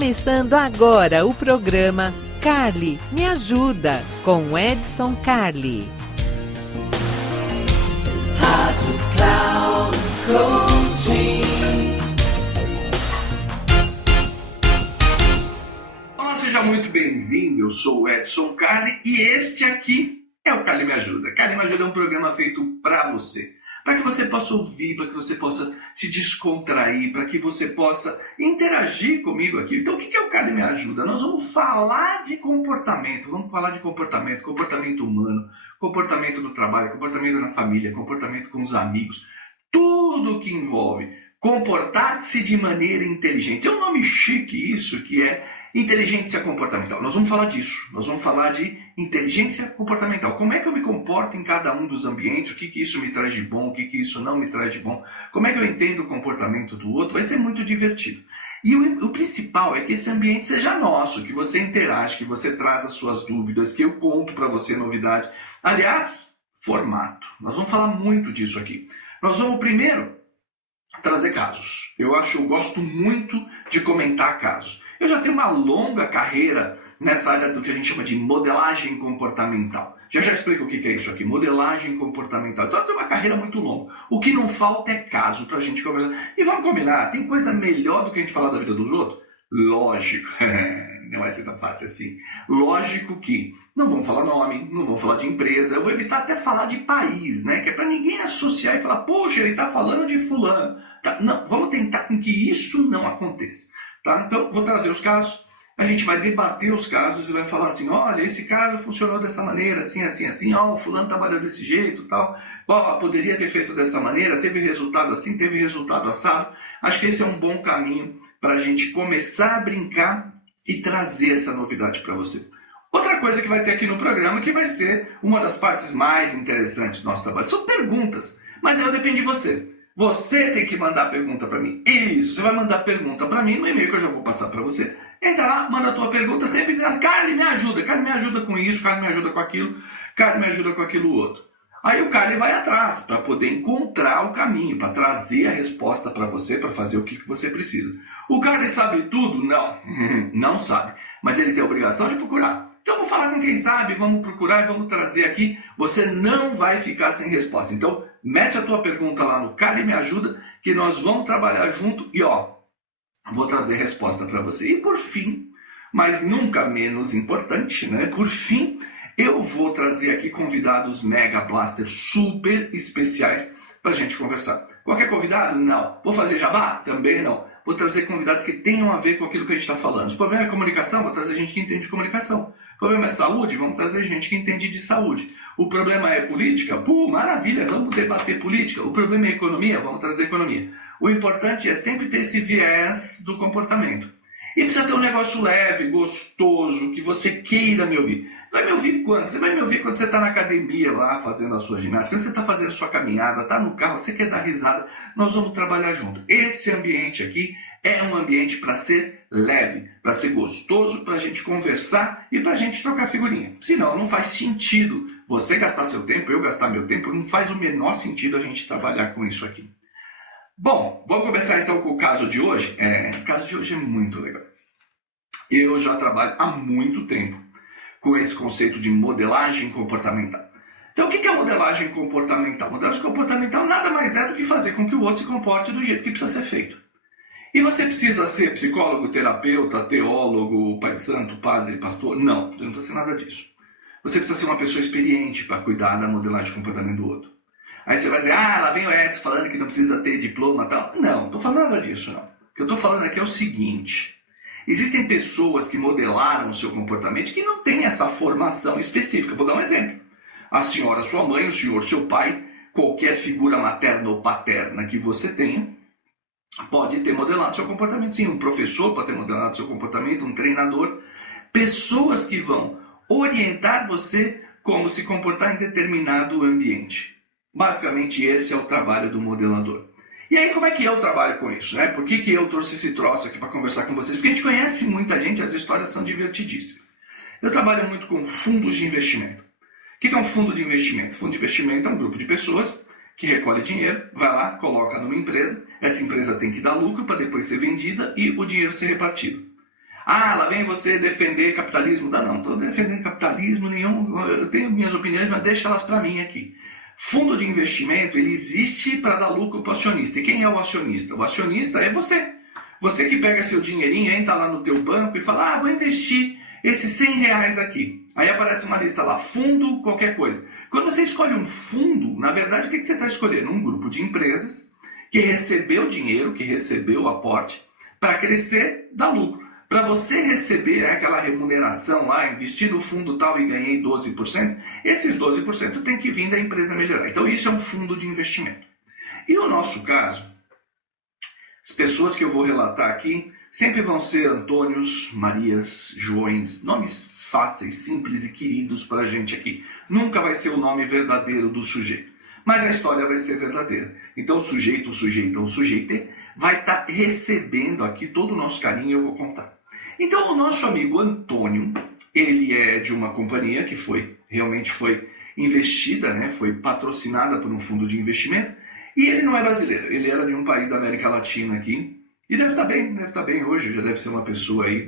Começando agora o programa Carly Me Ajuda, com Edson Carli. Rádio Cloud Coaching. Olá, seja muito bem-vindo. Eu sou o Edson Carli e este aqui é o Carly Me Ajuda. Carly Me Ajuda é um programa feito para você. Para que você possa ouvir, para que você possa se descontrair, para que você possa interagir comigo aqui. Então, o que é o Carly Me Ajuda? Nós vamos falar de comportamento, comportamento humano, comportamento no trabalho, comportamento na família, comportamento com os amigos, tudo que envolve comportar-se de maneira inteligente. Tem um nome chique isso, que é inteligência comportamental. Nós vamos falar disso. Nós vamos falar de inteligência comportamental. Como é que eu me comporto em cada um dos ambientes? O que isso me traz de bom? O que isso não me traz de bom? Como é que eu entendo o comportamento do outro? Vai ser muito divertido. E o principal é que esse ambiente seja nosso, que você interage, que você traz as suas dúvidas, que eu conto para você novidade. Aliás, formato. Nós vamos falar muito disso aqui. Nós vamos primeiro trazer casos. Eu gosto muito de comentar casos. Eu já tenho uma longa carreira nessa área do que a gente chama de modelagem comportamental. Já explico o que é isso aqui, modelagem comportamental. Então eu tenho uma carreira muito longa. O que não falta é caso para a gente conversar. E vamos combinar, tem coisa melhor do que a gente falar da vida dos outros? Lógico, não vai ser tão fácil assim. Lógico que não vamos falar nome, não vamos falar de empresa, eu vou evitar até falar de país, né? Que é para ninguém associar e falar, poxa, ele está falando de fulano. Tá, não, vamos tentar com que isso não aconteça. Tá? Então, vou trazer os casos, a gente vai debater os casos e vai falar assim, olha, esse caso funcionou dessa maneira, assim, assim, assim, ó, o fulano trabalhou desse jeito, tal, ó, poderia ter feito dessa maneira, teve resultado assim, teve resultado assado. Acho que esse é um bom caminho para a gente começar a brincar e trazer essa novidade para você. Outra coisa que vai ter aqui no programa, que vai ser uma das partes mais interessantes do nosso trabalho, são perguntas, mas aí depende de você. Você tem que mandar pergunta para mim. Isso, você vai mandar pergunta para mim no e-mail que eu já vou passar para você. Entra lá, manda a tua pergunta, sempre dizendo, Carly, me ajuda com isso, Carly, me ajuda com aquilo, Carly, me ajuda com aquilo outro. Aí o Carly vai atrás para poder encontrar o caminho, para trazer a resposta para você, para fazer o que você precisa. O Carly sabe tudo? Não, não sabe. Mas ele tem a obrigação de procurar. Então vou falar com quem sabe, vamos procurar e vamos trazer aqui. Você não vai ficar sem resposta. Então mete a tua pergunta lá no Carly Me Ajuda, que nós vamos trabalhar junto e vou trazer resposta para você. E por fim, mas nunca menos importante, né? Por fim, eu vou trazer aqui convidados Mega Blaster super especiais para a gente conversar. Qualquer convidado? Não. Vou fazer jabá? Também não. Vou trazer convidados que tenham a ver com aquilo que a gente está falando. Se o problema é comunicação, vou trazer gente que entende de comunicação. O problema é saúde, vamos trazer gente que entende de saúde. O problema é política? Maravilha, vamos debater política. O problema é economia? Vamos trazer economia. O importante é sempre ter esse viés do comportamento. E precisa ser um negócio leve, gostoso, que você queira me ouvir. Vai me ouvir quando? Você vai me ouvir quando você está na academia lá, fazendo a sua ginástica, quando você está fazendo a sua caminhada, está no carro, você quer dar risada, nós vamos trabalhar junto. Esse ambiente aqui é um ambiente para ser leve, para ser gostoso, para a gente conversar e para a gente trocar figurinha. Senão não faz sentido você gastar seu tempo, eu gastar meu tempo, não faz o menor sentido a gente trabalhar com isso aqui. Bom, vamos começar então com o caso de hoje. O caso de hoje é muito legal. Eu já trabalho há muito tempo com esse conceito de modelagem comportamental. Então, o que é modelagem comportamental? Modelagem comportamental nada mais é do que fazer com que o outro se comporte do jeito que precisa ser feito. E você precisa ser psicólogo, terapeuta, teólogo, pai de santo, padre, pastor? Não, você não precisa ser nada disso. Você precisa ser uma pessoa experiente para cuidar da modelagem de comportamento do outro. Aí você vai dizer, lá vem o Edson falando que não precisa ter diploma e tal. Não, não estou falando nada disso, não. O que eu estou falando aqui é o seguinte. Existem pessoas que modelaram o seu comportamento que não têm essa formação específica. Vou dar um exemplo. A senhora, sua mãe, o senhor, seu pai, qualquer figura materna ou paterna que você tenha, pode ter modelado seu comportamento. Sim, um professor pode ter modelado seu comportamento, um treinador. Pessoas que vão orientar você como se comportar em determinado ambiente. Basicamente, esse é o trabalho do modelador. E aí, como é que eu trabalho com isso, né? Por que eu trouxe esse troço aqui para conversar com vocês? Porque a gente conhece muita gente, as histórias são divertidíssimas. Eu trabalho muito com fundos de investimento. O que é um fundo de investimento? Fundo de investimento é um grupo de pessoas que recolhe dinheiro, vai lá, coloca numa empresa, essa empresa tem que dar lucro para depois ser vendida e o dinheiro ser repartido. Ah, lá vem você defender capitalismo. Não, não estou defendendo capitalismo nenhum. Eu tenho minhas opiniões, mas deixa elas para mim aqui. Fundo de investimento, ele existe para dar lucro para o acionista. E quem é o acionista? O acionista é você. Você que pega seu dinheirinho, entra lá no teu banco e fala, vou investir esses 100 reais aqui. Aí aparece uma lista lá, fundo, qualquer coisa. Quando você escolhe um fundo, na verdade, o que você está escolhendo? Um grupo de empresas que recebeu dinheiro, que recebeu o aporte, para crescer, dar lucro. Para você receber aquela remuneração lá, investir no fundo tal e ganhei 12%, esses 12% tem que vir da empresa melhorar. Então isso é um fundo de investimento. E no nosso caso, as pessoas que eu vou relatar aqui sempre vão ser Antônios, Marias, Joões, nomes fáceis, simples e queridos para a gente aqui. Nunca vai ser o nome verdadeiro do sujeito, mas a história vai ser verdadeira. Então o sujeito, o sujeitão, o sujeite vai estar recebendo aqui todo o nosso carinho e eu vou contar. Então o nosso amigo Antônio, ele é de uma companhia que realmente foi investida, né? Foi patrocinada por um fundo de investimento, e ele não é brasileiro, ele era de um país da América Latina aqui, e deve estar bem hoje, já deve ser uma pessoa aí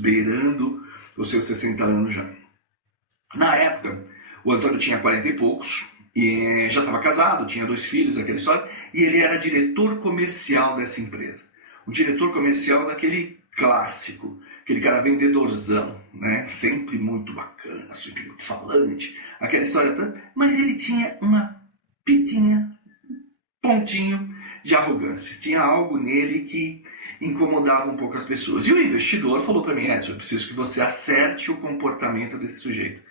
beirando os seus 60 anos já. Na época, o Antônio tinha 40 e poucos, e já estava casado, tinha 2 filhos, aquela história, e ele era diretor comercial dessa empresa. O diretor comercial daquele clássico, aquele cara vendedorzão, né? Sempre muito bacana, sempre muito falante, aquela história toda, mas ele tinha uma pontinho de arrogância. Tinha algo nele que incomodava um pouco as pessoas. E o investidor falou para mim, Edson, eu preciso que você acerte o comportamento desse sujeito.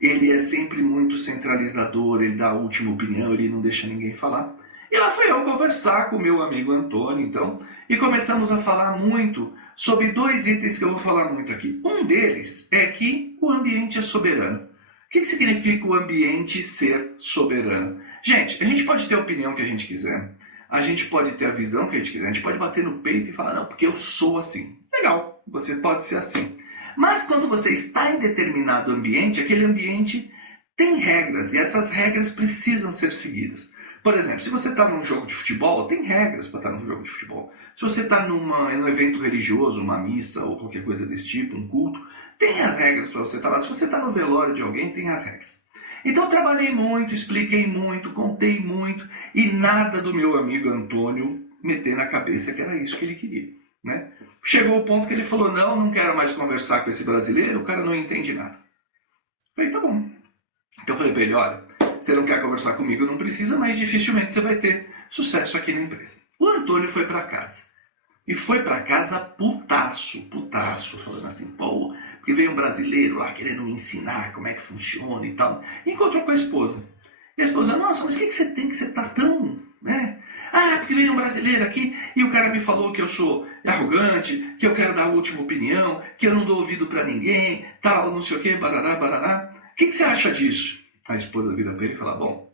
Ele é sempre muito centralizador, ele dá a última opinião, ele não deixa ninguém falar. E lá fui eu conversar com o meu amigo Antônio, então, e começamos a falar muito sobre 2 itens que eu vou falar muito aqui. Um deles é que o ambiente é soberano. O que significa o ambiente ser soberano? Gente, a gente pode ter a opinião que a gente quiser, a gente pode ter a visão que a gente quiser, a gente pode bater no peito e falar, não, porque eu sou assim. Legal, você pode ser assim. Mas quando você está em determinado ambiente, aquele ambiente tem regras, e essas regras precisam ser seguidas. Por exemplo, se você está num jogo de futebol, tem regras para estar num jogo de futebol. Se você está num evento religioso, uma missa ou qualquer coisa desse tipo, um culto, tem as regras para você estar lá. Se você está no velório de alguém, tem as regras. Então eu trabalhei muito, expliquei muito, contei muito, e nada do meu amigo Antônio meter na cabeça que era isso que ele queria, né? Chegou o ponto que ele falou, não quero mais conversar com esse brasileiro, o cara não entende nada. Eu falei, tá bom. Então eu falei para ele, olha, você não quer conversar comigo, não precisa, mas dificilmente você vai ter sucesso aqui na empresa. O Antônio foi para casa. E foi para casa putaço, falando assim, pô, porque veio um brasileiro lá querendo me ensinar como é que funciona e tal. E encontrou com a esposa. E a esposa, nossa, mas o que você tem que você tá tão, né? Ah, porque veio um brasileiro aqui e o cara me falou que eu sou arrogante, que eu quero dar a última opinião, que eu não dou ouvido para ninguém, tal, não sei o que, barará. O que você acha disso? A esposa vira para ele e fala, bom,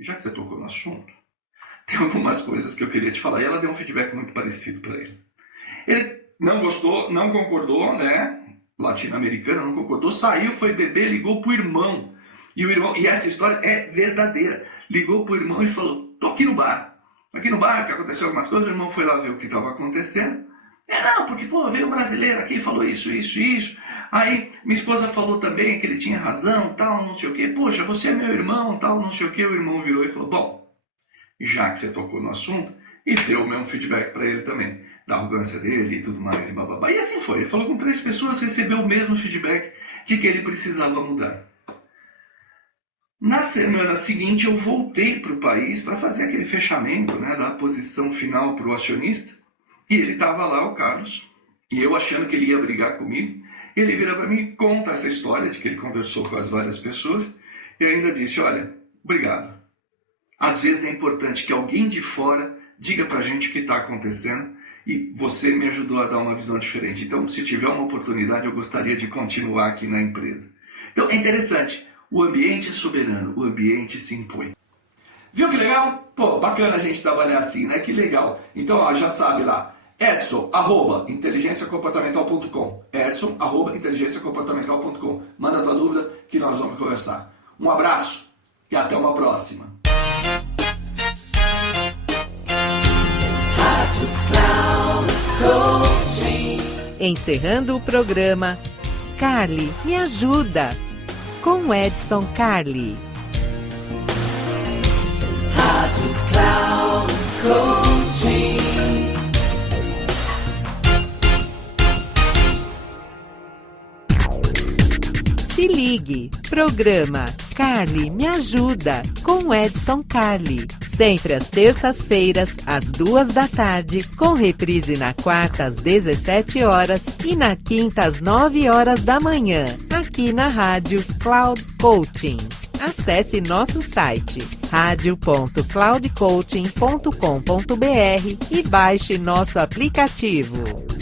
já que você tocou no assunto, tem algumas coisas que eu queria te falar. E ela deu um feedback muito parecido para ele. Ele não gostou, não concordou, né? Latino-americano, não concordou, saiu, foi beber, ligou pro irmão. E essa história é verdadeira. Ligou pro irmão e falou, tô aqui no bar, que aconteceu algumas coisas. O irmão foi lá ver o que estava acontecendo. Não, porque pô, veio um brasileiro aqui e falou isso. Aí minha esposa falou também que ele tinha razão, tal, não sei o quê. Poxa, você é meu irmão, tal, não sei o quê. O irmão virou e falou, bom, já que você tocou no assunto, e deu o mesmo feedback para ele também, da arrogância dele e tudo mais, e bababá. E assim foi, ele falou com 3 pessoas, recebeu o mesmo feedback de que ele precisava mudar. Na semana seguinte eu voltei para o país para fazer aquele fechamento, né, da posição final para o acionista, e ele estava lá, o Carlos, e eu achando que ele ia brigar comigo. Ele vira para mim e conta essa história de que ele conversou com as várias pessoas, e ainda disse, olha, obrigado. Às vezes é importante que alguém de fora diga pra gente o que está acontecendo, e você me ajudou a dar uma visão diferente. Então, se tiver uma oportunidade, eu gostaria de continuar aqui na empresa. Então, é interessante. O ambiente é soberano, o ambiente se impõe. Viu que legal? Pô, bacana a gente trabalhar assim, né? Que legal. Então, ó, já sabe lá, edson@inteligenciacomportamental.com, edson@inteligenciacomportamental.com. Manda a tua dúvida que nós vamos conversar. Um abraço e até uma próxima. Encerrando o programa, Carly, me ajuda, com Edson Carli. Rádio Cloud Coaching. Se ligue, programa Carly me ajuda, com Edson Carli. Sempre às terças-feiras, às 14h, com reprise na quarta às 17 horas e na quinta às 9 horas da manhã, aqui na Rádio Cloud Coaching. Acesse nosso site radio.cloudcoaching.com.br e baixe nosso aplicativo.